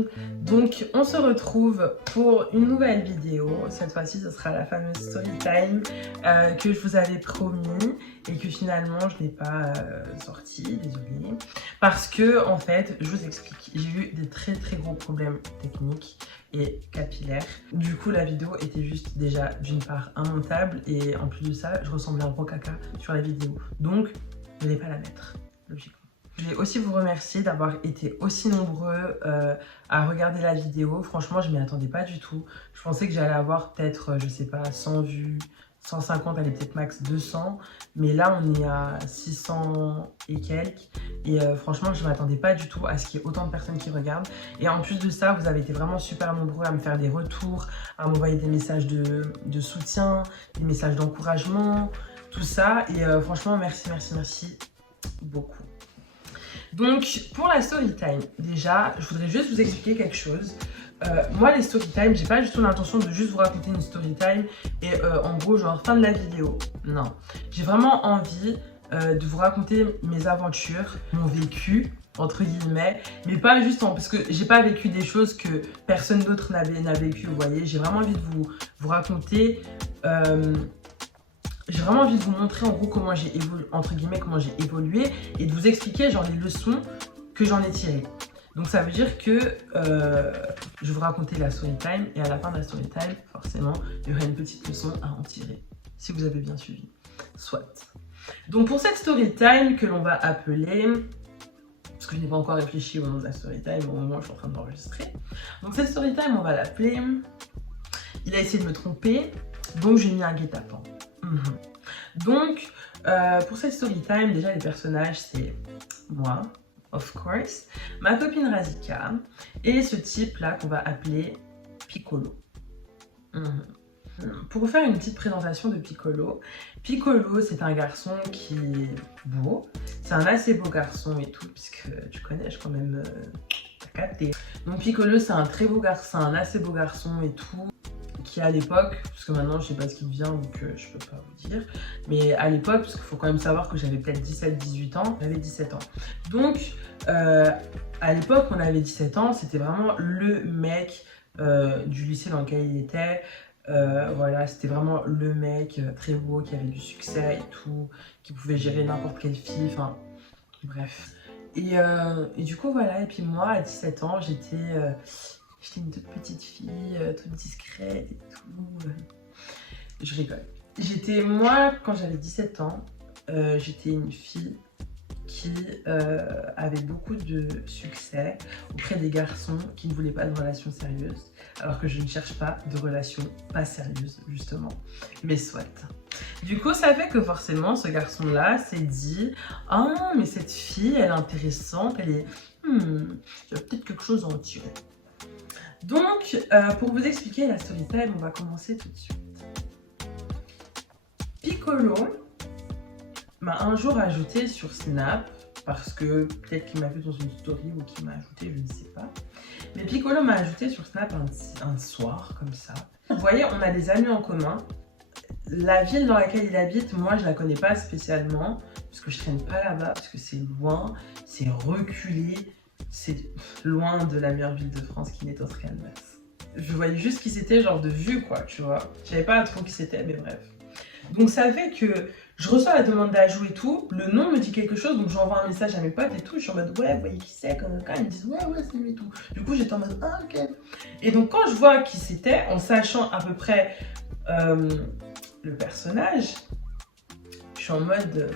monde. Donc on se retrouve pour une nouvelle vidéo. Cette fois-ci ce sera la fameuse story time que je vous avais promis et que finalement je n'ai pas sorti, désolée. Parce que en fait, je vous explique, j'ai eu des très gros problèmes techniques et capillaires. Du coup la vidéo était juste déjà d'une part immontable et en plus de ça je ressemblais à un gros caca sur la vidéo. Donc je n'allais pas la mettre, logiquement. Je vais aussi vous remercier d'avoir été aussi nombreux à regarder la vidéo. Franchement, je m'y attendais pas du tout. Je pensais que j'allais avoir peut-être, je sais pas, 100 vues, 150, allez peut-être max 200. Mais là, on est à 600 et quelques. Et franchement, je m'attendais pas du tout à ce qu'il y ait autant de personnes qui regardent. Et en plus de ça, vous avez été vraiment super nombreux à me faire des retours, à m'envoyer des messages de soutien, des messages d'encouragement, tout ça. Et franchement, merci beaucoup. Donc pour la story time, déjà je voudrais juste vous expliquer quelque chose. Moi les story time, j'ai pas du tout l'intention de juste vous raconter une story time et en gros genre fin de la vidéo. Non, j'ai vraiment envie de vous raconter mes aventures, mon vécu entre guillemets, mais pas juste parce que j'ai pas vécu des choses que personne d'autre n'a vécu, vous voyez. J'ai vraiment envie de vous raconter j'ai vraiment envie de vous montrer en gros comment j'ai évolué, entre guillemets, comment j'ai évolué et de vous expliquer genre les leçons que j'en ai tirées. Donc ça veut dire que je vais vous raconter la story time et à la fin de la story time, forcément, il y aura une petite leçon à en tirer, si vous avez bien suivi. Soit. Donc pour cette story time que l'on va appeler, parce que je n'ai pas encore réfléchi au nom de la story time, au moment où je suis en train d'enregistrer. Donc cette story time, on va l'appeler, il a essayé de me tromper, donc j'ai mis un guet-apens. Donc, pour cette story time, déjà les personnages c'est moi, of course, ma copine Razika et ce type là qu'on va appeler Piccolo. Pour vous faire une petite présentation de Piccolo, Piccolo c'est un garçon qui est beau, c'est un assez beau garçon et tout, puisque tu connais, je quand même t'as capté. Donc Piccolo c'est un très beau garçon, un assez beau garçon et tout, qui à l'époque, parce que maintenant je sais pas ce qu'il devient donc je peux pas vous dire, mais à l'époque, parce qu'il faut quand même savoir que j'avais peut-être 17-18 ans, j'avais 17 ans. Donc à l'époque on avait 17 ans, c'était vraiment le mec du lycée dans lequel il était, voilà, c'était vraiment le mec très beau, qui avait du succès et tout, qui pouvait gérer n'importe quelle fille, enfin bref. Et du coup voilà, et puis moi à 17 ans j'étais une toute petite fille, toute discrète et tout. Je rigole. Moi, quand j'avais 17 ans, j'étais une fille qui avait beaucoup de succès auprès des garçons qui ne voulaient pas de relations sérieuses, alors que je ne cherche pas de relations pas sérieuses, justement. Mais soit. Du coup, ça fait que forcément, ce garçon-là s'est dit « Ah, mais cette fille, elle est intéressante, elle est... il y a peut-être quelque chose à en tirer. » Donc, pour vous expliquer la story time, on va commencer tout de suite. Piccolo m'a un jour ajouté sur Snap, parce que peut-être qu'il m'a vu dans une story ou qu'il m'a ajouté, je ne sais pas. Mais Piccolo m'a ajouté sur Snap un soir, comme ça. Vous voyez, on a des amis en commun. La ville dans laquelle il habite, moi, je la connais pas spécialement, parce que je traîne pas là-bas, parce que c'est loin, c'est reculé. C'est loin de la meilleure ville de France qui n'est autre qu'Annemasse. Je voyais juste qui c'était, genre de vue quoi, tu vois. Je savais pas trop qui c'était, mais bref. Donc ça fait que je reçois la demande d'ajout et tout, le nom me dit quelque chose, donc j'envoie un message à mes potes et tout, je suis en mode ouais, vous voyez qui c'est, comme ça, ils me disent ouais, c'est lui et tout. Du coup j'étais en mode ah ok. Et donc quand je vois qui c'était, en sachant à peu près le personnage, je suis en mode...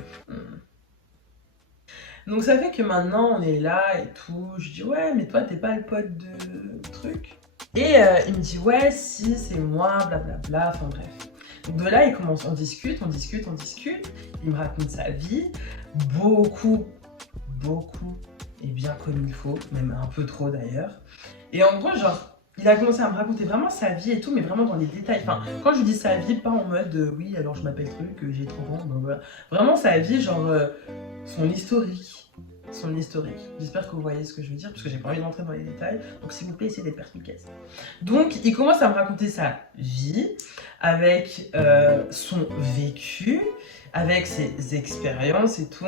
Donc ça fait que maintenant on est là et tout, je dis ouais mais toi t'es pas le pote de truc. Et il me dit ouais si c'est moi, blablabla, enfin bref. Donc de là il commence, on discute, il me raconte sa vie, beaucoup et bien comme il faut, même un peu trop d'ailleurs. Et en gros genre, il a commencé à me raconter vraiment sa vie et tout, mais vraiment dans les détails. Enfin, quand je dis sa vie, pas en mode oui, alors je m'appelle truc, j'ai 30 ans, ben voilà. Vraiment sa vie, genre son historique. J'espère que vous voyez ce que je veux dire, parce que j'ai pas envie d'entrer dans les détails. Donc s'il vous plaît, essayez d'être perspicace. Donc il commence à me raconter sa vie, avec son vécu, avec ses expériences et tout.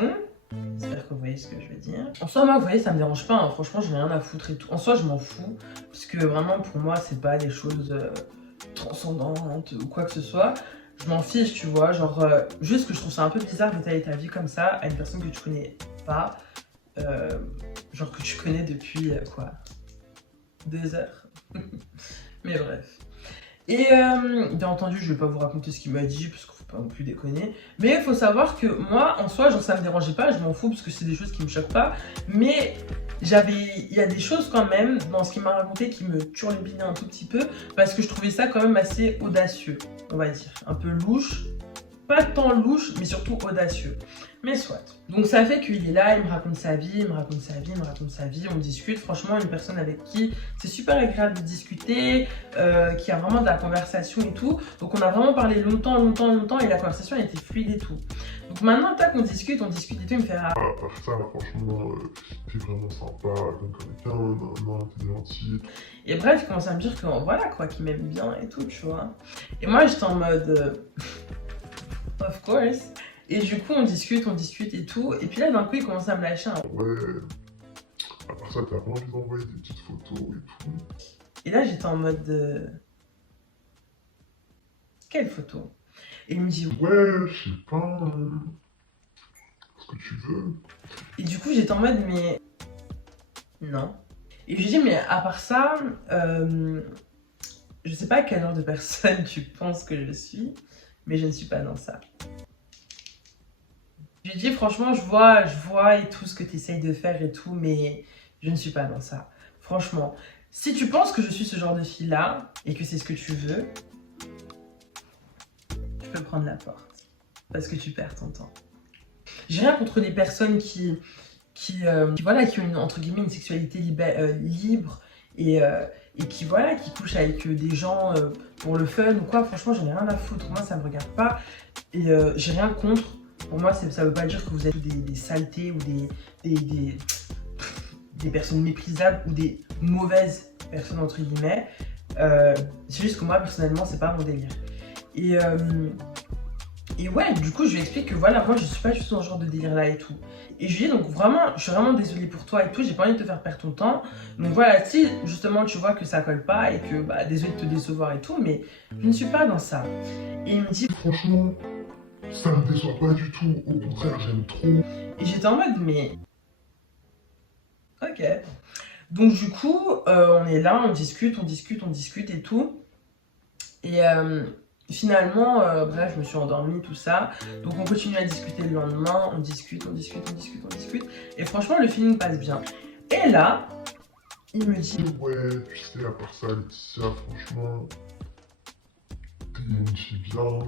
J'espère que vous voyez voyez ce que je veux dire. En soi, moi, vous voyez, ça me dérange pas, hein. Franchement, j'en ai rien à foutre et tout. En soi, je m'en fous, parce que vraiment, pour moi, c'est pas des choses transcendantes ou quoi que ce soit. Je m'en fiche, tu vois, genre, juste que je trouve ça un peu bizarre d'étaler ta vie comme ça à une personne que tu connais pas, genre que tu connais depuis, quoi, 2 heures. Mais bref. Et bien entendu, je vais pas vous raconter ce qu'il m'a dit, parce qu'il faut pas non plus déconner. Mais il faut savoir que moi, en soi, genre ça me dérangeait pas, je m'en fous, parce que c'est des choses qui me choquent pas. Mais il y a des choses quand même dans ce qu'il m'a raconté qui me turlupinaient un tout petit peu, parce que je trouvais ça quand même assez audacieux, on va dire. Un peu louche, pas tant louche, mais surtout audacieux. Mais soit. Donc ça fait qu'il est là, il me raconte sa vie, il me raconte sa vie, il me raconte sa vie, on discute. Franchement, une personne avec qui c'est super agréable de discuter, qui a vraiment de la conversation et tout. Donc on a vraiment parlé longtemps et la conversation a été fluide et tout. Donc maintenant, tac, on discute et tout, il me fait ah. Ça, franchement, t'es vraiment sympa, comme quelqu'un, non, t'es gentil. Et bref, il commence à me dire que voilà quoi, qu'il m'aime bien et tout, tu vois. Et moi, j'étais en mode of course. Et du coup, on discute et tout. Et puis là, d'un coup, il commence à me lâcher un... Ouais, à part ça, t'as pas envie d'envoyer des petites photos et tout. Et là, j'étais en mode... Quelle photo? Et il me dit... Ouais, je sais pas... ce que tu veux. Et du coup, j'étais en mode, mais... Non. Et je lui dis, mais à part ça, je sais pas quel genre de personne tu penses que je suis, mais je ne suis pas dans ça. Je lui dis franchement, je vois et tout ce que tu essayes de faire et tout, mais je ne suis pas dans ça. Franchement, si tu penses que je suis ce genre de fille-là et que c'est ce que tu veux, tu peux prendre la porte parce que tu perds ton temps. J'ai rien contre les personnes qui ont une, entre guillemets une sexualité libre et qui couchent avec des gens pour le fun ou quoi. Franchement, j'en ai rien à foutre. Moi, ça me regarde pas et j'ai rien contre. Pour moi, ça veut pas dire que vous êtes des saletés ou des personnes méprisables ou des mauvaises personnes entre guillemets. C'est juste que moi, personnellement, c'est pas mon délire. Et ouais, du coup, je lui explique que voilà, moi, je suis pas juste dans ce genre de délire là et tout. Et je lui dis donc vraiment, je suis vraiment désolée pour toi et tout, j'ai pas envie de te faire perdre ton temps. Donc voilà, si justement tu vois que ça colle pas et que bah désolée de te décevoir et tout, mais je ne suis pas dans ça. Et il me dit franchement, ça me déçoit pas du tout, au contraire, j'aime trop. Et j'étais en mode mais... Ok. Donc du coup, on est là, on discute et tout. Et finalement, bref, je me suis endormie, tout ça. Donc on continue à discuter le lendemain, on discute. Et franchement, le feeling passe bien. Et là, il me dit... Ouais, tu sais, à part ça, Laetitia, franchement, t'es une fille bien,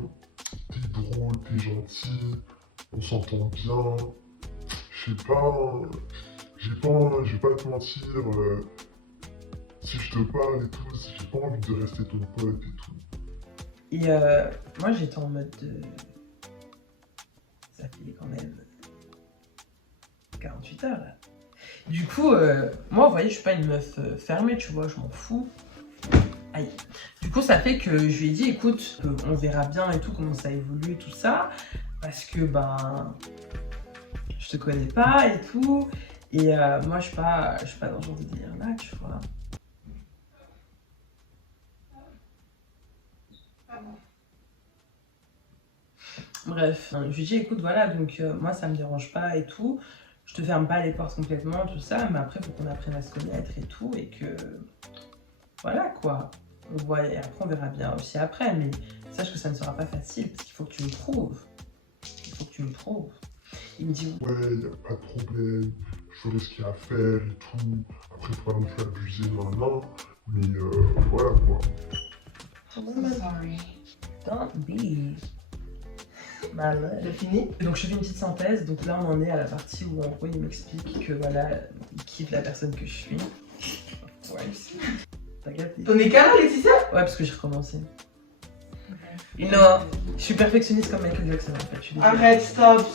t'es drôle, t'es gentille, on s'entend bien. Je sais pas, je vais pas te mentir, si je te parle et tout, j'ai pas envie de rester ton pote et tout. Et moi j'étais en mode de... Ça fait quand même 48 heures là. Du coup, moi vous voyez, je suis pas une meuf fermée, tu vois, je m'en fous. Aïe. Du coup, ça fait que je lui ai dit, écoute, on verra bien et tout, comment ça évolue et tout ça. Parce que ben, je te connais pas et tout. Et moi je suis pas dans ce genre de délire là, tu vois. Bref, je lui dis écoute voilà, donc moi ça me dérange pas et tout, je te ferme pas les portes complètement, tout ça, mais après faut qu'on apprenne à se connaître et tout, et que voilà quoi, on voit, et après on verra bien aussi après, mais sache que ça ne sera pas facile, parce qu'il faut que tu me prouves, Il me dit ouais, y a pas de problème, je ferai ce qu'il y a à faire et tout, après faut pas non plus abuser, non, mais voilà quoi. I'm so sorry. Don't be. Malade. J'ai fini. Donc je fais une petite synthèse. Donc là on en est à la partie où en gros il m'explique que voilà, il kiffe la personne que je suis. Ouais. T'as capté? T'en es qu'à là, Laetitia? Ouais, parce que j'ai recommencé. Non, je suis perfectionniste comme Michael Jackson en fait. Arrête, stop.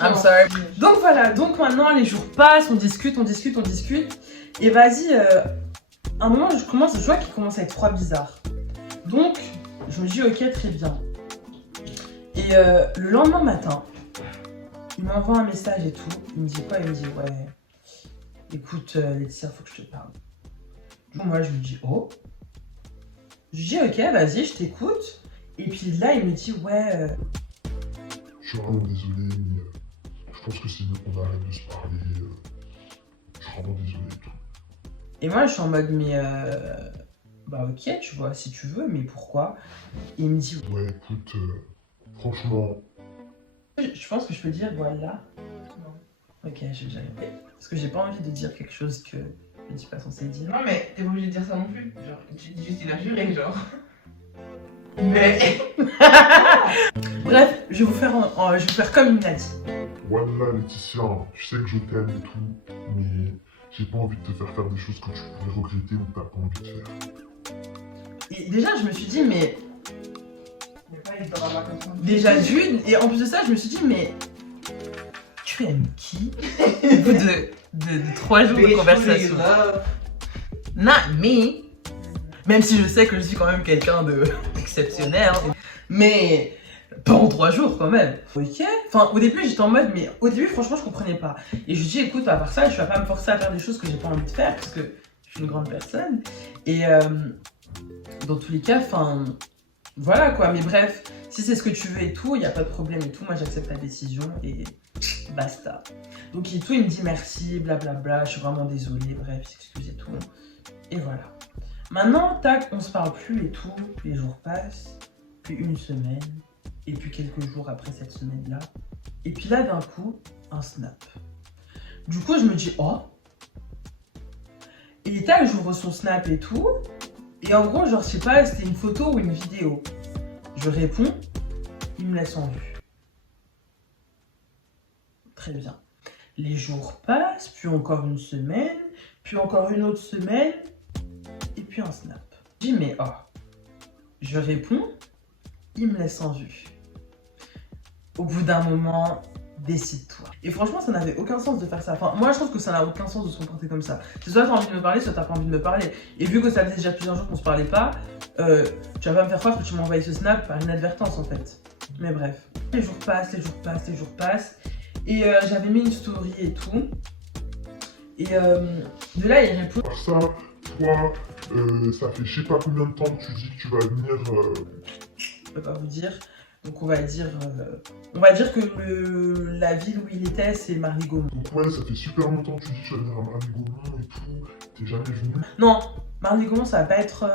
I'm sorry. Donc voilà, donc maintenant les jours passent, on discute. Et vas-y, à un moment je vois qu'il commence à être trop bizarre. Donc je me dis ok, très bien. Et le lendemain matin, Il m'envoie un message et tout. Il me dit quoi? Il me dit ouais, écoute Laetitia, faut que je te parle. Du coup, moi je lui dis oh. Je lui dis ok, vas-y, je t'écoute. Et puis là, il me dit ouais. Je suis vraiment désolé, mais je pense que c'est mieux qu'on arrête de se parler. Je suis vraiment désolé et tout. Et moi, je suis en mode mais bah ok, tu vois, si tu veux, mais pourquoi? Et il me dit Ouais, écoute, franchement, je pense que je peux dire voilà. Ok, je vais jamais. Parce que j'ai pas envie de dire quelque chose que je ne suis pas censée dire. Non, mais t'es pas obligé de dire ça non plus. Genre, tu dis juste il a juré, genre. Mais. Bref, je vais vous faire, je vais vous faire comme il me l'a dit. voilà Laetitia, je sais que je t'aime et tout, mais j'ai pas envie de te faire faire des choses que tu pourrais regretter ou que t'as pas envie de faire. Et déjà, je me suis dit, mais Il n'y a pas les dramas comme ça. déjà d'une, et en plus de ça, je me suis dit, mais tu aimes qui au bout de 3 jours de conversation? Not me. Même si je sais que je suis quand même quelqu'un de exceptionnel, mais pas en 3 jours quand même. Ok. Enfin, au début, j'étais en mode, mais au début, franchement, je comprenais pas. Et je lui dis, écoute, à part ça, je vais pas me forcer à faire des choses que j'ai pas envie de faire parce que je suis une grande personne. Et dans tous les cas, enfin, voilà quoi. Mais bref, si c'est ce que tu veux et tout, il y a pas de problème et tout. Moi, j'accepte ta décision et basta. Donc, il me dit merci, blablabla, je suis vraiment désolée, bref, il s'excuse et tout. Et voilà. Maintenant, tac, on se parle plus et tout, les jours passent, puis une semaine, et puis quelques jours après cette semaine-là. Et puis là, d'un coup, un snap. Du coup, je me dis, oh. Et tac, j'ouvre son snap et tout. Et en gros, genre, je sais pas, c'était une photo ou une vidéo. Je réponds, il me laisse en vue. Très bien. Les jours passent, puis encore une semaine, puis encore une autre semaine, et puis un snap. Je dis, mais oh. Je réponds, il me laisse en vue. Au bout d'un moment, décide-toi. Et franchement, ça n'avait aucun sens de faire ça. Enfin, moi, je trouve que ça n'a aucun sens de se comporter comme ça. C'est soit t'as envie de me parler, soit t'as pas envie de me parler. Et vu que ça faisait déjà plusieurs jours qu'on se parlait pas, tu vas pas me faire croire que tu m'as envoyé ce snap par inadvertance, en fait. Mais bref. Les jours passent, les jours passent, les jours passent. Et j'avais mis une story et tout. Et de là, il répond... Par ça, toi, ça fait je sais pas combien de temps que tu dis que tu vas venir... Je peux pas vous dire. Donc on va dire que la ville où il était, c'est Marly-Gaumont. Donc ouais, ça fait super longtemps que tu dis que tu vas venir à Marly-Gaumont et tout, t'es jamais venu. Non, Marly-Gaumont, ça va pas être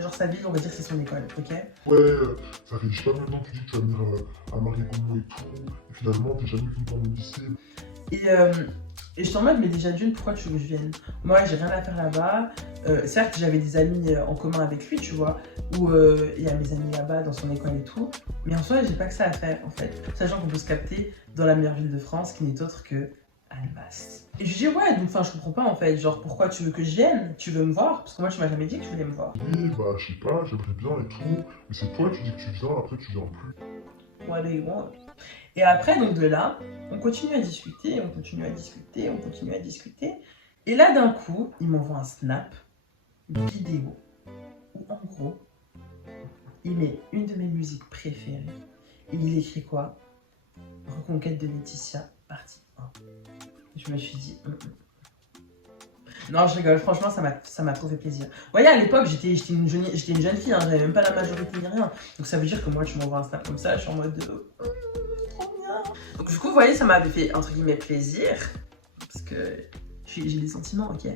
genre sa ville, on va dire que c'est son école, ok? Ouais, ça fait je sais pas combien de temps que tu dis que tu vas venir à Marly-Gaumont et tout, et finalement t'es jamais venu dans mon lycée. Et je suis en mode, mais déjà d'une, pourquoi tu veux que je vienne? Moi, j'ai rien à faire là-bas. Certes, j'avais des amis en commun avec lui, tu vois, où il y a mes amis là-bas dans son école et tout. Mais en soi, j'ai pas que ça à faire, en fait. Sachant qu'on peut se capter dans la meilleure ville de France, qui n'est autre que Annemasse. Et je dis, ouais, donc enfin, je comprends pas, en fait. Genre, pourquoi tu veux que je vienne? Tu veux me voir? Parce que moi, tu m'as jamais dit que tu voulais me voir. Oui, bah je sais pas, j'aimerais bien et tout, mais c'est toi, tu dis que tu viens, après tu viens plus. What do you want? Et après, donc de là, on continue à discuter, on continue à discuter, on continue à discuter. Et là, d'un coup, il m'envoie un snap, une vidéo, où en gros, il met une de mes musiques préférées. Et il écrit quoi? Reconquête de Laetitia, partie 1. Je me suis dit... Non, je rigole, franchement, ça m'a trop fait plaisir. Vous voyez, à l'époque, j'étais une jeune fille, hein, j'avais même pas la majorité ni rien. Donc ça veut dire que moi, tu m'envoies un snap comme ça, je suis en mode... trop bien. Donc du coup, vous voyez, ça m'avait fait, entre guillemets, plaisir. Parce que j'ai des sentiments, ok?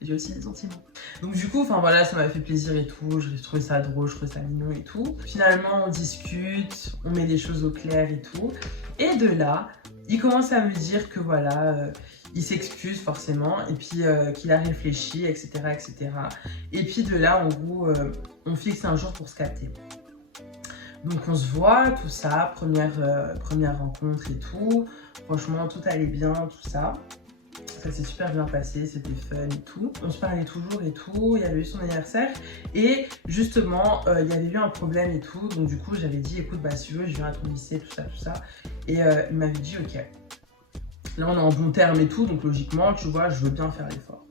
J'ai aussi des sentiments. Donc du coup, enfin voilà, ça m'avait fait plaisir et tout. Je trouvais ça drôle, je trouvais ça mignon et tout. Finalement, on discute, on met les choses au clair et tout. Et de là, il commence à me dire que voilà... il s'excuse forcément, et puis qu'il a réfléchi, etc., etc. Et puis de là, en gros, on fixe un jour pour se capter. Donc on se voit, tout ça, première rencontre et tout. Franchement, tout allait bien, tout ça. Ça s'est super bien passé, c'était fun et tout. On se parlait toujours et tout, il y avait eu son anniversaire. Et justement, il y avait eu un problème et tout. Donc du coup, j'avais dit, écoute, bah si tu veux, je viens à ton lycée, tout ça, tout ça. Et il m'avait dit, ok. Là, on est en bon terme et tout, donc logiquement, tu vois, je veux bien faire l'effort.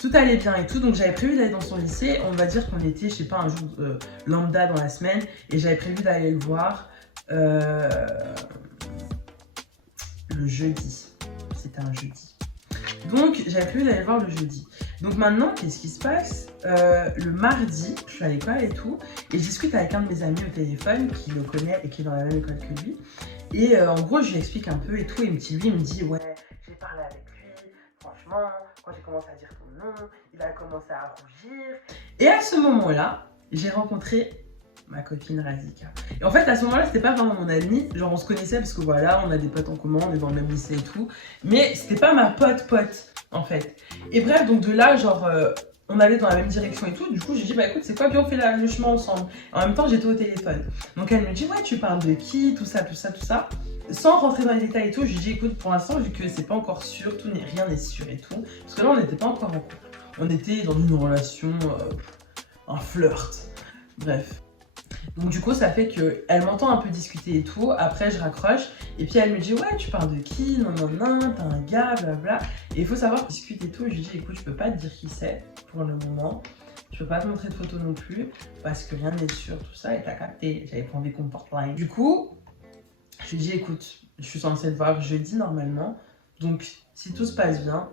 Tout allait bien et tout, donc j'avais prévu d'aller dans son lycée. On va dire qu'on était, je sais pas, un jour lambda dans la semaine, et j'avais prévu d'aller le voir le jeudi. C'était un jeudi. Donc, j'avais prévu d'aller le voir le jeudi. Donc maintenant, qu'est-ce qui se passe? Le mardi, je suis à l'école et tout, et je discute avec un de mes amis au téléphone qui le connaît et qui est dans la même école que lui. Et en gros, je lui explique un peu et tout, et lui, il me dit, ouais, j'ai parlé avec lui, franchement, quand j'ai commencé à dire ton nom, il a commencé à rougir. Et à ce moment-là, j'ai rencontré ma copine Razika. Et en fait, à ce moment-là, c'était pas vraiment mon amie. Genre, on se connaissait parce que voilà, on a des potes en commun, on est dans le même lycée et tout. Mais c'était pas ma pote, en fait. Et bref, donc de là, genre, on allait dans la même direction et tout. Du coup, j'ai dit, bah écoute, c'est quoi, bien on fait le chemin ensemble. En même temps, j'étais au téléphone. Donc elle me dit, ouais, tu parles de qui, tout ça, tout ça, tout ça. Sans rentrer dans les détails et tout, je lui dis, écoute, pour l'instant, vu que c'est pas encore sûr, rien n'est sûr et tout. Parce que là, on n'était pas encore en couple. On était dans une relation, un flirt. Bref. Donc du coup, ça fait qu'elle m'entend un peu discuter et tout. Après, je raccroche. Et puis, elle me dit, ouais, tu parles de qui? Non, non, non, t'as un gars, blablabla. Et il faut savoir qu'on discute et tout. Et je lui dis, écoute, je peux pas te dire qui c'est pour le moment. Je peux pas te montrer de photos non plus. Parce que rien n'est sûr, tout ça. Et t'as capté. J'avais pas envie qu'on me porte line. Du coup, je lui dis, écoute, je suis censée te voir jeudi normalement. Donc, si tout se passe bien,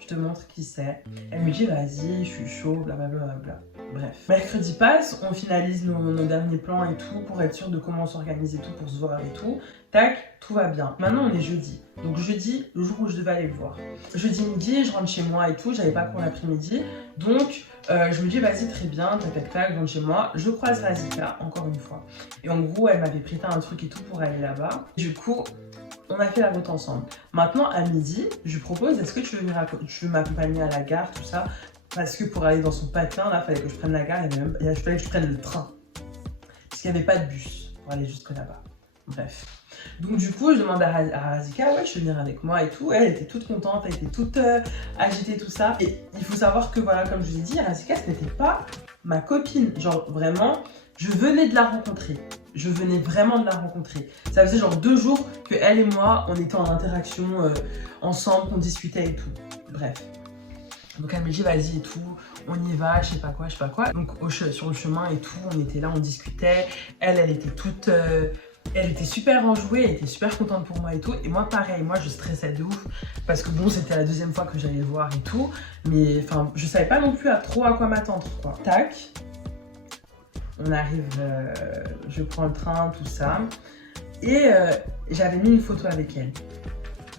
je te montre qui c'est. Elle me dit, vas-y, je suis chaud, blablabla. Bref. Mercredi passe, on finalise nos derniers plans et tout pour être sûr de comment on s'organise et tout, pour se voir et tout. Tac, tout va bien. Maintenant, on est jeudi. Donc jeudi, le jour où je devais aller le voir. Jeudi midi, je rentre chez moi et tout, j'avais pas cours l'après-midi. Donc, je me dis, vas-y, très bien, tac, je rentre chez moi. Je croise Razika, encore une fois. Et en gros, elle m'avait prêté un truc et tout pour aller là-bas. Du coup, on a fait la route ensemble. Maintenant, à midi, je lui propose, est-ce que tu veux m'accompagner à la gare, tout ça? Parce que pour aller dans son patin, là, il fallait que je prenne la gare, il fallait que je prenne le train. Parce qu'il n'y avait pas de bus pour aller jusque là-bas. Bref. Donc du coup, je demande à Razika, ouais, je vais venir avec moi et tout. Elle était toute contente, elle était toute agitée, tout ça. Et il faut savoir que, voilà, comme je vous ai dit, Razika, ce n'était pas ma copine. Genre, vraiment, je venais de la rencontrer. Je venais vraiment de la rencontrer. Ça faisait genre 2 jours que elle et moi, on était en interaction ensemble, qu'on discutait et tout. Bref. Donc elle me dit vas-y et tout, on y va, je sais pas quoi. Donc sur le chemin et tout, on était là, on discutait. Elle était toute... elle était super enjouée, elle était super contente pour moi et tout. Et moi pareil, moi je stressais de ouf. Parce que bon, c'était la 2e fois que j'allais le voir et tout. Mais enfin, je savais pas non plus trop à quoi m'attendre quoi. Tac. On arrive, je prends le train, tout ça. Et j'avais mis une photo avec elle.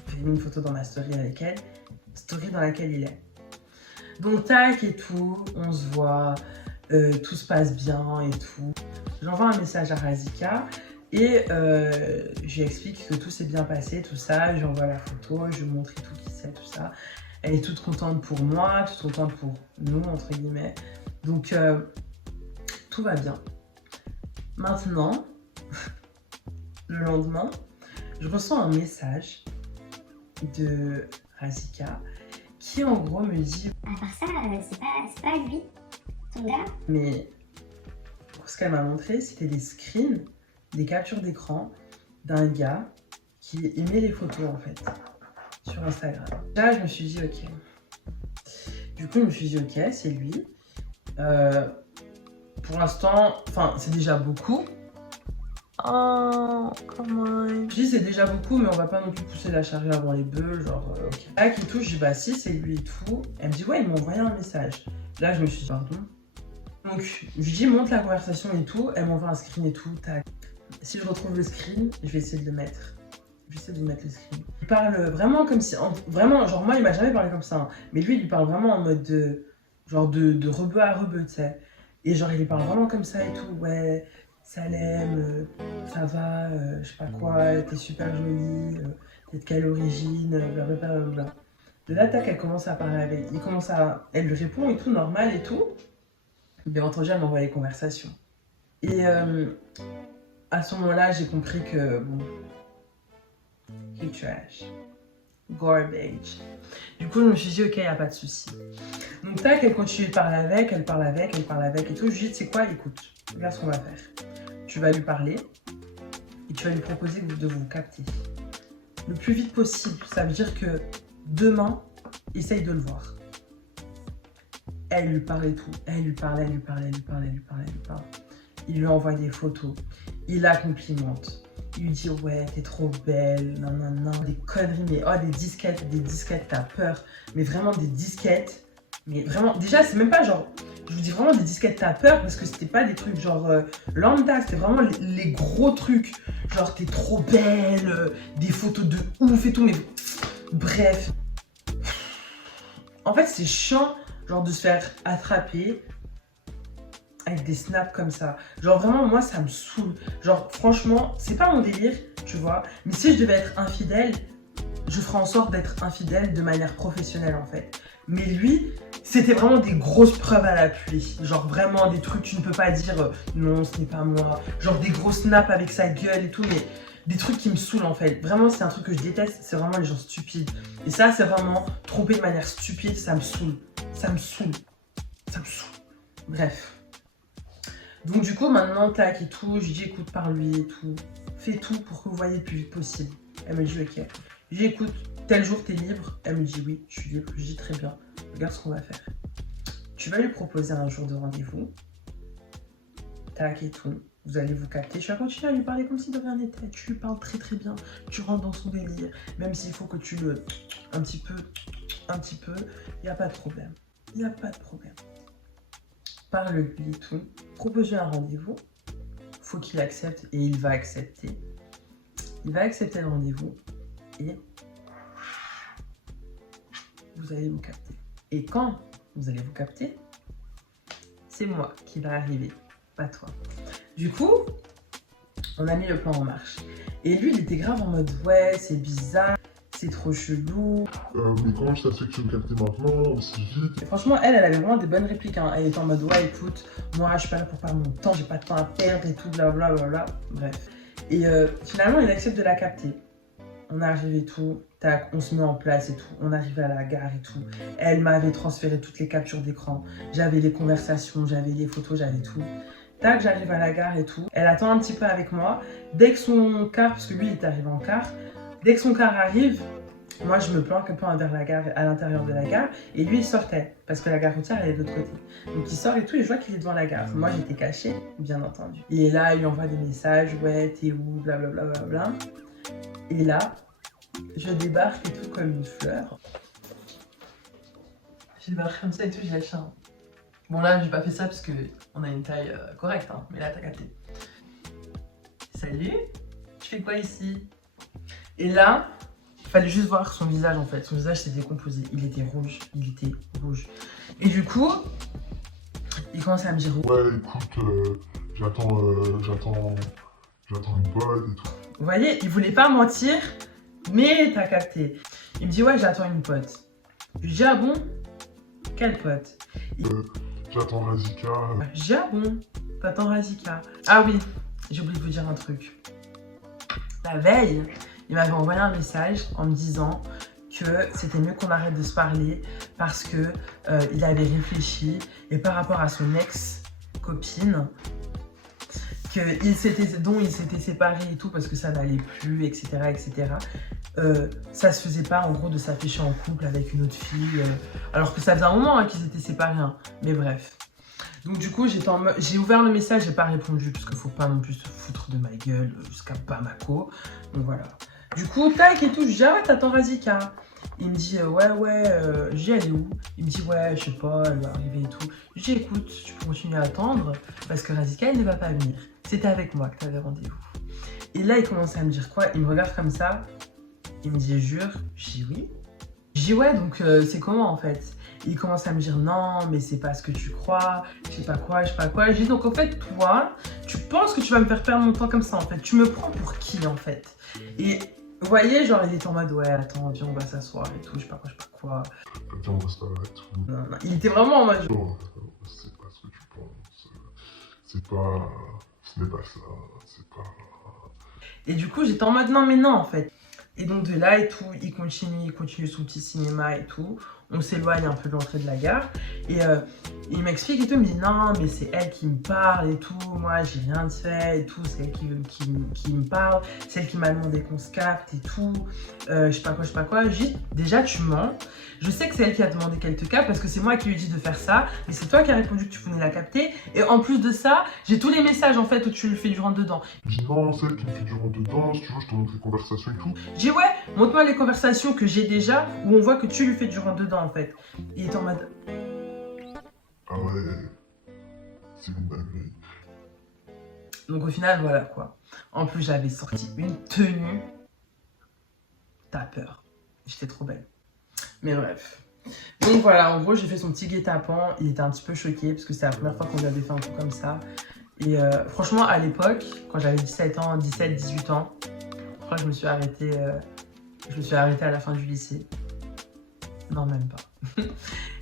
J'avais mis une photo dans ma story avec elle. Story dans laquelle il est. Donc tac et tout, on se voit, tout se passe bien et tout. J'envoie un message à Razika et je lui explique que tout s'est bien passé, tout ça. J'envoie la photo, je lui montre et tout qui c'est, tout ça. Elle est toute contente pour moi, toute contente pour nous, entre guillemets. Donc tout va bien. Maintenant, le lendemain, je reçois un message de Razika qui en gros me dit à part ça, c'est pas lui, ton gars. Mais ce qu'elle m'a montré, c'était des screens, des captures d'écran d'un gars qui aimait les photos en fait sur Instagram. Là, je me suis dit ok. Du coup, je me suis dit ok, c'est lui. Pour l'instant, enfin, c'est déjà beaucoup. Oh, comment? Je dis c'est déjà beaucoup, mais on va pas non plus pousser la charge avant les bœufs, genre ok. Là qui touche, je dis bah si, c'est lui et tout. Elle me dit ouais, il m'a envoyé un message. Là, je me suis dit pardon. Donc, je dis monte la conversation et tout. Elle m'envoie un screen et tout. Tac. Si je retrouve le screen, je vais essayer de le mettre. Je vais essayer de mettre le screen. Il parle vraiment comme si, vraiment, genre moi, il m'a jamais parlé comme ça. Hein. Mais lui, il lui parle vraiment en mode de, genre de rebeu à rebeu, tu sais. Et genre, il lui parle vraiment comme ça et tout. Ouais. Salem, ça va, je sais pas quoi, t'es super jolie, t'es de quelle origine, blablabla. De là, tac, elle commence à parler avec, elle lui répond et tout, normal et tout. Bien entendu, elle m'envoie les conversations. Et à ce moment-là, j'ai compris que, bon, he trash, garbage. Du coup, je me suis dit, ok, y a pas de souci. Donc tac, elle continue de parler avec, elle parle avec et tout. Je lui dis, tu sais quoi, écoute, regarde ce qu'on va faire. Tu vas lui parler et tu vas lui proposer de vous capter le plus vite possible. Ça veut dire que demain, essaye de le voir. Elle lui parle et tout. Elle lui parle. Il lui envoie des photos. Il la complimente. Il lui dit ouais t'es trop belle, non non non, des conneries, mais oh des disquettes, t'as peur, mais vraiment des disquettes, mais vraiment, déjà c'est même pas genre, je vous dis vraiment des disquettes t'as peur parce que c'était pas des trucs genre lambda, c'était vraiment les gros trucs, genre t'es trop belle, des photos de ouf et tout, mais bref. En fait c'est chiant genre de se faire attraper avec des snaps comme ça. Genre vraiment moi ça me saoule. Genre franchement c'est pas mon délire tu vois. Mais si je devais être infidèle, je ferais en sorte d'être infidèle de manière professionnelle en fait. Mais lui c'était vraiment des grosses preuves à l'appui. Genre vraiment des trucs tu ne peux pas dire non ce n'est pas moi. Genre des gros snaps avec sa gueule et tout mais des trucs qui me saoulent en fait. Vraiment c'est un truc que je déteste, c'est vraiment les gens stupides. Et ça c'est vraiment tromper de manière stupide, ça me saoule. Ça me saoule. Ça me saoule. Bref. Donc du coup maintenant tac et tout, je lui dis écoute par lui et tout, fais tout pour que vous voyez le plus vite possible. Elle me dit ok. Je lui dis écoute, tel jour t'es libre? Elle me dit oui, je suis libre. Je lui dis très bien, regarde ce qu'on va faire. Tu vas lui proposer un jour de rendez-vous, tac et tout, vous allez vous capter. Tu vas continuer à lui parler comme si de rien n'était, tu lui parles très très bien, tu rentres dans son délire, même s'il faut que tu le... un petit peu, il n'y a pas de problème, il n'y a pas de problème. Parle-lui et tout, propose-lui un rendez-vous, faut qu'il accepte et il va accepter. Il va accepter le rendez-vous et vous allez vous capter. Et quand vous allez vous capter, c'est moi qui va arriver, pas toi. Du coup, on a mis le plan en marche. Et lui, il était grave en mode ouais, c'est bizarre, c'est trop chelou. Mais comment ça se fait que tu me captes maintenant, aussi vite? Et franchement, elle avait vraiment des bonnes répliques. Hein. Elle était en mode ouais, écoute, moi je suis pas là pour perdre mon temps, j'ai pas de temps à perdre et tout, blablabla. Bref. Et finalement, il accepte de la capter. On arrive et tout, tac, on se met en place et tout. On arrive à la gare et tout. Elle m'avait transféré toutes les captures d'écran. J'avais les conversations, j'avais les photos, j'avais tout. Tac, j'arrive à la gare et tout. Elle attend un petit peu avec moi. Dès que son car, parce que lui il est arrivé en car, dès que son car arrive, moi je me planque un peu vers la gare, à l'intérieur de la gare, et lui il sortait, parce que la gare routière elle est de l'autre côté. Donc il sort et tout, et je vois qu'il est devant la gare. Moi j'étais cachée, bien entendu. Et là il lui envoie des messages, ouais t'es où, blablabla. Et là, je débarque et tout comme une fleur. Je débarque comme ça et tout, je lâche un. Bon là j'ai pas fait ça parce que on a une taille correcte, hein, mais là t'as capté. Salut, tu fais quoi ici? Et là, il fallait juste voir son visage en fait. Son visage s'est décomposé. Il était rouge. Et du coup, il commence à me dire ouais, écoute, j'attends une pote et tout. Vous voyez, il voulait pas mentir, mais t'as capté. Il me dit ouais, j'attends une pote. Je lui dis ah bon? Quelle pote? J'attends Razika. Je dis ah bon? T'attends Razika? Ah oui, j'ai oublié de vous dire un truc. La veille, il m'avait envoyé un message en me disant que c'était mieux qu'on arrête de se parler parce que il avait réfléchi et par rapport à son ex-copine dont il s'était séparé et tout parce que ça n'allait plus, etc. Ça se faisait pas en gros de s'afficher en couple avec une autre fille alors que ça faisait un moment hein, qu'ils étaient séparés, hein. Mais bref. Donc du coup j'ai ouvert le message, j'ai pas répondu parce qu'il faut pas non plus se foutre de ma gueule jusqu'à Bamako. Donc voilà. Du coup tac et tout, je dis ah ouais t'attends Razika. Il me dit ouais, je dis elle est où? Il me dit ouais je sais pas, elle va arriver et tout. Je dis écoute, tu peux continuer à attendre parce que Razika elle ne va pas venir. C'était avec moi que t'avais rendez-vous. Et là il commence à me dire quoi? Il me regarde comme ça, il me dit jure? Je dis oui. Je dis ouais donc c'est comment en fait? Il commence à me dire non mais c'est pas ce que tu crois, je sais pas quoi. Je dis donc en fait toi, tu penses que tu vas me faire perdre mon temps comme ça en fait, tu me prends pour qui en fait? Et vous voyez genre il était en mode ouais attends viens on va s'asseoir et tout, je sais pas quoi. Viens, on va se parler et tout. Non, il était vraiment en mode Non, c'est pas ce que tu penses. Ce n'est pas ça, c'est pas... Et du coup j'étais en mode non mais non en fait. Et donc de là et tout, il continue son petit cinéma et tout. on s'éloigne un peu de l'entrée de la gare. Et il m'explique et tout, il me dit non, mais c'est elle qui me parle et tout, moi j'ai rien fait et tout, c'est elle qui me parle, c'est elle qui m'a demandé qu'on se capte et tout, je sais pas quoi. Je dis déjà tu mens, je sais que c'est elle qui a demandé qu'elle te capte parce que c'est moi qui lui ai dit de faire ça, mais c'est toi qui as répondu que tu voulais la capter, et en plus de ça, j'ai tous les messages en fait où tu le fais du rentre dedans. Je dis non, c'est elle qui me fait du rentre dedans, si tu veux, je te montre les conversations et tout. Je dis ouais, montre-moi les conversations que j'ai déjà où on voit que tu lui fais du rentre dedans en fait. Et il est en mode. Ah ouais, c'est une dinguerie. Donc au final, voilà quoi. En plus, j'avais sorti une tenue. T'as peur. J'étais trop belle. Mais bref. Donc voilà, en gros, j'ai fait son petit guet-apens. Il était un petit peu choqué parce que c'est la première fois qu'on lui avait fait un truc comme ça. Et franchement, à l'époque, quand j'avais 17 ans, 17, 18 ans, je crois que je me suis arrêtée à la fin du lycée. Non, même pas.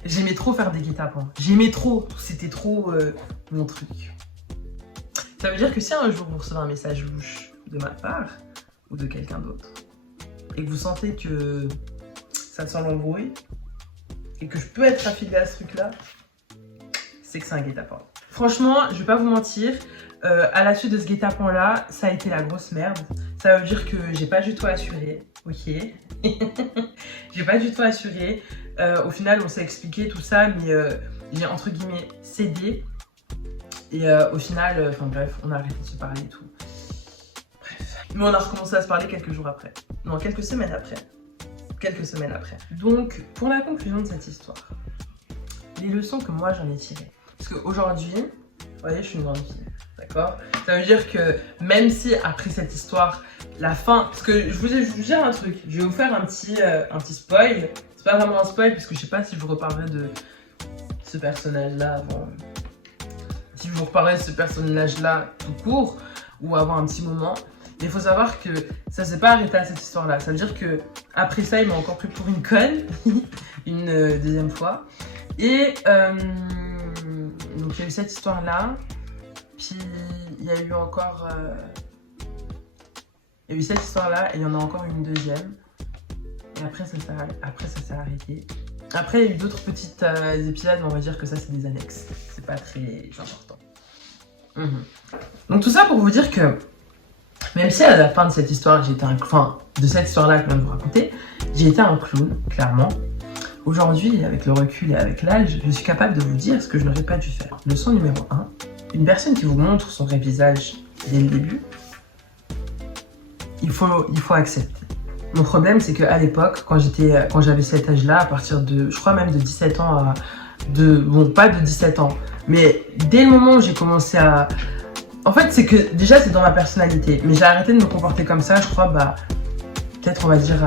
J'aimais trop faire des guet-apens. J'aimais trop. C'était trop mon truc. Ça veut dire que si un jour vous recevez un message louche de ma part ou de quelqu'un d'autre et que vous sentez que ça sent l'embrouille et que je peux être affiliée à ce truc-là, c'est que c'est un guet-apens. Franchement, je vais pas vous mentir, à la suite de ce guet-apens-là, ça a été la grosse merde. Ça veut dire que j'ai pas du tout assuré, ok. J'ai pas du tout assuré. Au final, on s'est expliqué tout ça, mais j'ai entre guillemets cédé. Et au final, enfin bref, on a arrêté de se parler et tout. Bref. Mais on a recommencé à se parler quelques jours après. Non, quelques semaines après. Quelques semaines après. Donc, pour la conclusion de cette histoire, les leçons que moi j'en ai tirées. Parce qu'aujourd'hui, vous voyez, je suis une grande fille. D'accord? Ça veut dire que même si après cette histoire, la fin. Parce que je vous dire un truc. Je vais vous faire un petit spoil. C'est pas vraiment un spoil, parce que je sais pas si je vous reparlerai de ce personnage-là avant. Si je vous reparlerai de ce personnage-là tout court, ou avant un petit moment. Mais il faut savoir que ça s'est pas arrêté à cette histoire-là. Ça veut dire que après ça, il m'a encore pris pour une conne. Une deuxième fois. Et donc il y a eu cette histoire-là. Puis il y a eu encore. Il y a eu cette histoire-là et il y en a encore une deuxième. Et après ça s'est arrêté. Après il y a eu d'autres petites épisodes, mais on va dire que ça c'est des annexes. C'est pas très important. Donc tout ça pour vous dire que même si à la fin de cette histoire, de cette histoire-là que je viens de vous raconter, j'ai été un clown, clairement. Aujourd'hui, avec le recul et avec l'âge, je suis capable de vous dire ce que je n'aurais pas dû faire. Leçon numéro 1. Une personne qui vous montre son vrai visage dès le début, il faut accepter. Mon problème, c'est qu'à l'époque, quand j'avais cet âge-là, à partir de, je crois même de 17 ans bon, pas de 17 ans, mais dès le moment où j'ai commencé à... En fait, c'est que, déjà, c'est dans ma personnalité, mais j'ai arrêté de me comporter comme ça, je crois, peut-être, on va dire,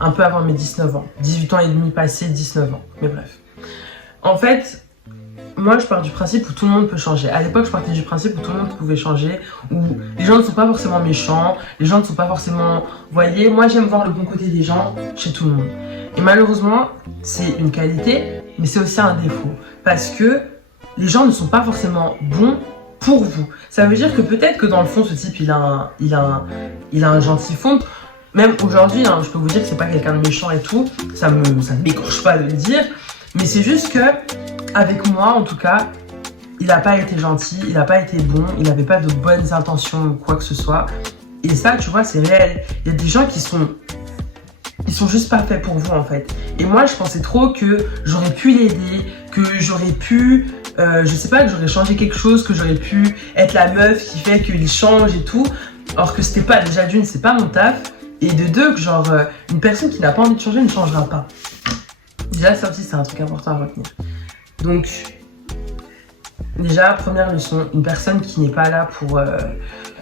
un peu avant mes 19 ans. 18 ans et demi passés, 19 ans, mais bref. En fait... Moi, je pars du principe où tout le monde peut changer. À l'époque, je partais du principe où tout le monde pouvait changer, où les gens ne sont pas forcément méchants, les gens ne sont pas forcément... Vous voyez, moi, j'aime voir le bon côté des gens chez tout le monde. Et malheureusement, c'est une qualité, mais c'est aussi un défaut. Parce que les gens ne sont pas forcément bons pour vous. Ça veut dire que peut-être que dans le fond, ce type, il a un gentil fond. Même aujourd'hui, hein, je peux vous dire que c'est pas quelqu'un de méchant et tout. Ça ne m'écorche pas de le dire. Mais c'est juste que... Avec moi, en tout cas, il n'a pas été gentil, il n'a pas été bon, il n'avait pas de bonnes intentions ou quoi que ce soit. Et ça, tu vois, c'est réel. Il y a des gens qui sont juste pas faits pour vous, en fait. Et moi, je pensais trop que j'aurais pu l'aider, que j'aurais pu, je sais pas, que j'aurais changé quelque chose, que j'aurais pu être la meuf qui fait qu'il change et tout. Alors que c'était pas, déjà d'une, c'est pas mon taf. Et de deux, que genre, une personne qui n'a pas envie de changer ne changera pas. Déjà, ça aussi, c'est un truc important à retenir. Donc, déjà, première leçon, une personne qui n'est pas là pour...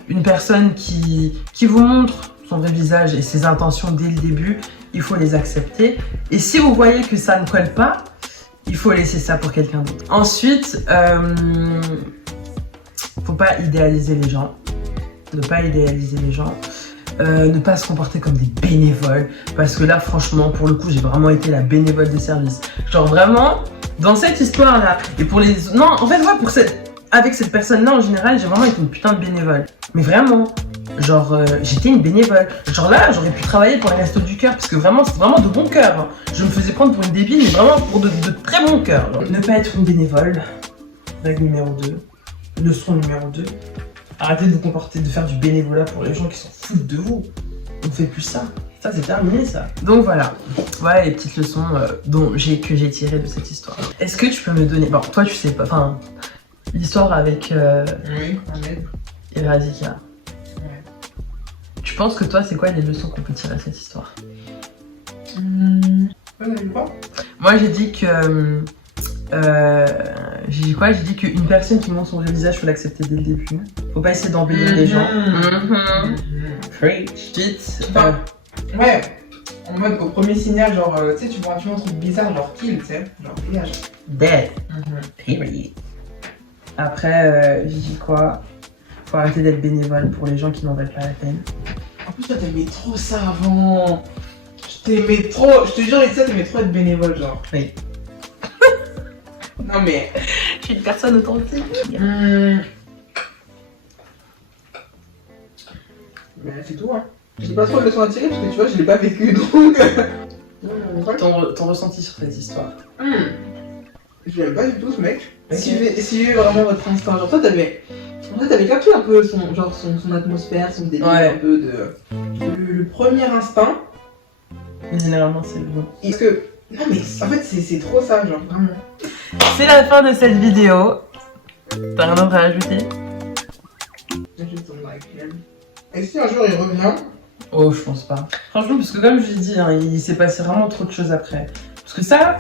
une personne qui vous montre son vrai visage et ses intentions dès le début, il faut les accepter. Et si vous voyez que ça ne colle pas, il faut laisser ça pour quelqu'un d'autre. Ensuite, faut pas idéaliser les gens. Ne pas idéaliser les gens. Ne pas se comporter comme des bénévoles. Parce que là, franchement, pour le coup, j'ai vraiment été la bénévole de service. Genre vraiment... Dans cette histoire-là, et pour les... Non, en fait, ouais, avec cette personne-là, en général, j'ai vraiment été une putain de bénévole. Mais vraiment, Genre, j'étais une bénévole. Genre là, j'aurais pu travailler pour les Restos du Cœur, parce que vraiment, c'est vraiment de bon cœur. Hein. Je me faisais prendre pour une débile, mais vraiment pour de très bon cœur. Genre. Ne pas être une bénévole. Règle numéro 2. Leçon numéro 2. Arrêtez de vous comporter, de faire du bénévolat pour les gens qui s'en foutent de vous. On fait plus ça. Ça, c'est terminé, ça. Donc voilà. Voilà les petites leçons que j'ai tirées de cette histoire. Est-ce que tu peux me donner... Bon, toi, tu sais pas. Enfin, l'histoire avec... Oui, Ahmed. Et Razika. Ouais. Tu penses que toi, c'est quoi les leçons qu'on peut tirer de cette histoire? Ouais, vous avez quoi? Moi, j'ai dit que... j'ai dit quoi? J'ai dit qu'une personne qui montre son vrai visage, faut l'accepter dès le début. Faut pas essayer d'embellir les gens. Preach it. Enfin, ouais, en mode au premier signal, genre, tu sais, tu vois un truc bizarre, genre kill, tu sais, genre dégage. Dead. Period. Après, j'ai dit quoi? Faut arrêter d'être bénévole pour les gens qui n'en valent pas la peine. En plus, toi, t'aimais trop ça avant. Je t'aimais trop, je te jure, Laetitia, t'aimais trop être bénévole, genre. Oui. Non, mais. Je suis une personne authentique. Mais c'est tout, hein. J'ai pas trop de leçons à tirer parce que tu vois, je l'ai pas vécu donc. Ton ressenti sur cette histoire? Je l'aime pas du tout ce mec. Suivez vraiment votre instinct. Genre, toi, t'avais capté un peu son atmosphère, son délire, Ouais. un peu de. Le premier instinct. Mais généralement, c'est le bon. Est-ce que. Non, mais en fait, c'est trop ça, genre, vraiment. C'est la fin de cette vidéo. T'as rien d'autre à rajouter? Just don't like him. Et si un jour il revient. Oh, je pense pas. Franchement, parce que comme je l'ai dit, hein, il s'est passé vraiment trop de choses après. Parce que ça,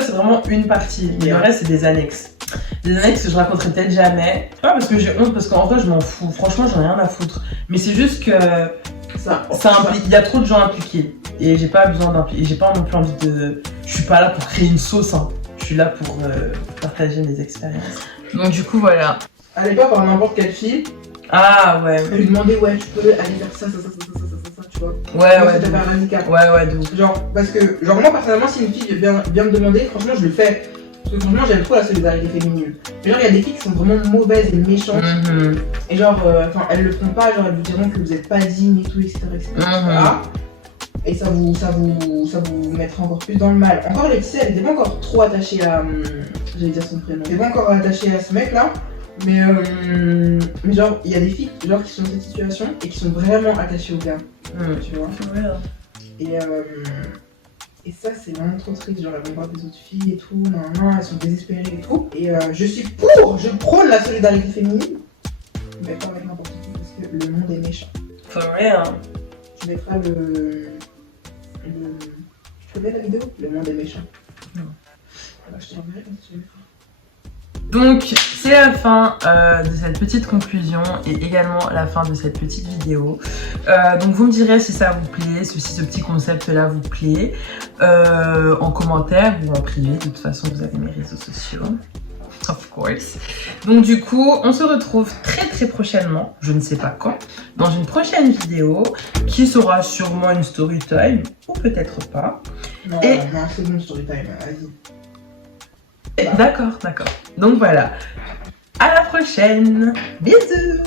c'est vraiment une partie. Mais le reste, c'est des annexes. Des annexes que je raconterai peut-être jamais. Pas parce que j'ai honte, parce qu'en vrai, je m'en fous. Franchement, j'en ai rien à foutre. Mais c'est juste que il y a trop de gens impliqués. Et j'ai pas besoin d'impliquer. J'ai pas non plus envie de. Je suis pas là pour créer une sauce. Hein. Je suis là pour partager mes expériences. Donc, du coup, voilà. Allez pas par n'importe quelle fille. Ah ouais. Lui demander, ouais, tu peux aller faire ça, tu vois. Ouais, Moi, c'était pas radical. Ouais, de ouf. Genre, parce que, genre, moi personnellement, si une fille vient me demander, franchement, je le fais. Parce que franchement, j'aime trop la solidarité féminine. Mais genre, il y a des filles qui sont vraiment mauvaises et méchantes. Et genre, elles le feront pas, genre, elles vous diront que vous êtes pas digne et tout, etc. Voilà. Et ça vous mettra encore plus dans le mal. Encore, Laetitia, elle était pas encore trop attachée à. J'allais dire son prénom. Elle était pas encore attachée à ce mec-là. Mais genre, il y a des filles genre, qui sont dans cette situation et qui sont vraiment attachées au gars. Tu vois. Et ça, c'est vraiment trop triste. Genre, elles vont voir des autres filles et tout. Non, elles sont désespérées et tout. Et je prône la solidarité féminine. Mais pas avec n'importe qui parce que le monde est méchant. For real. Tu mettras tu peux mettre la vidéo? Le monde est méchant. Non. Alors, je te reverrai quand tu le feras. Donc c'est la fin de cette petite conclusion et également la fin de cette petite vidéo. Donc vous me direz si ça vous plaît, si ce petit concept là vous plaît, en commentaire ou en privé. De toute façon vous avez mes réseaux sociaux. Of course. Donc du coup on se retrouve très prochainement, je ne sais pas quand, dans une prochaine vidéo qui sera sûrement une story time ou peut-être pas. Non, c'est bon story time, vas-y. D'accord. Donc voilà. À la prochaine. Bisous.